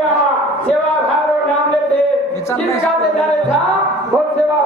सेवा भारो नाम लेते चल जिन था वो सेवा